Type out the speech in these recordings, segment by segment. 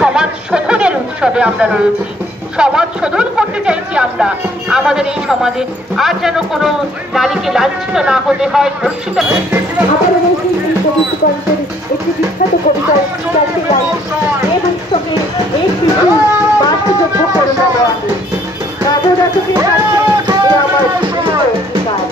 সমাজ শোধনের উৎসবে আমরা রয়েছি। সমাজ শোধন করতে চাইছি আমরা। আমাদের এই সমাজে আর যেন কোনো নারীকে লাঞ্ছিত না হতে হয়, ধর্ষিত। একটি বিখ্যাত কবিতা এই উৎসবে এই শিশু বাস্তযোগ্য করে দেওয়া নবজাতকের কাছে আমার অঙ্গীকার।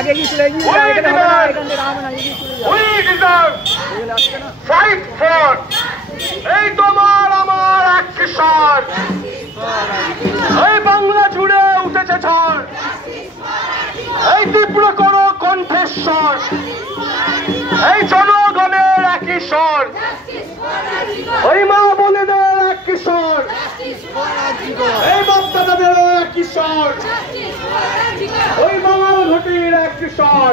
आगे की चलेगी fight for এই তোমার আমার এক কিশোর এই বাংলা জুড়ে উঠেছে ঝড় এই তীব্র করো কণ্ঠেশ্বর এই জনগণের এক কিশোর ওই মা বোনেদের এক কিশোর এই বাচ্চাদের এক কিশোর ওই বাংলা ঘটির এক কিশোর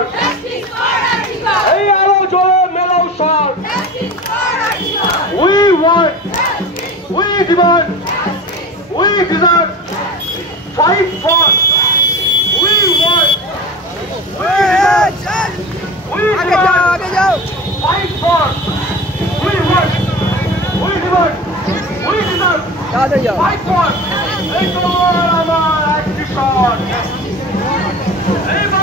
এই আরো জোরে মেলাও সর We want, we demand, we deserve, fight for, we want, we deserve, we demand, fight for, we want, we demand, we deserve, fight for,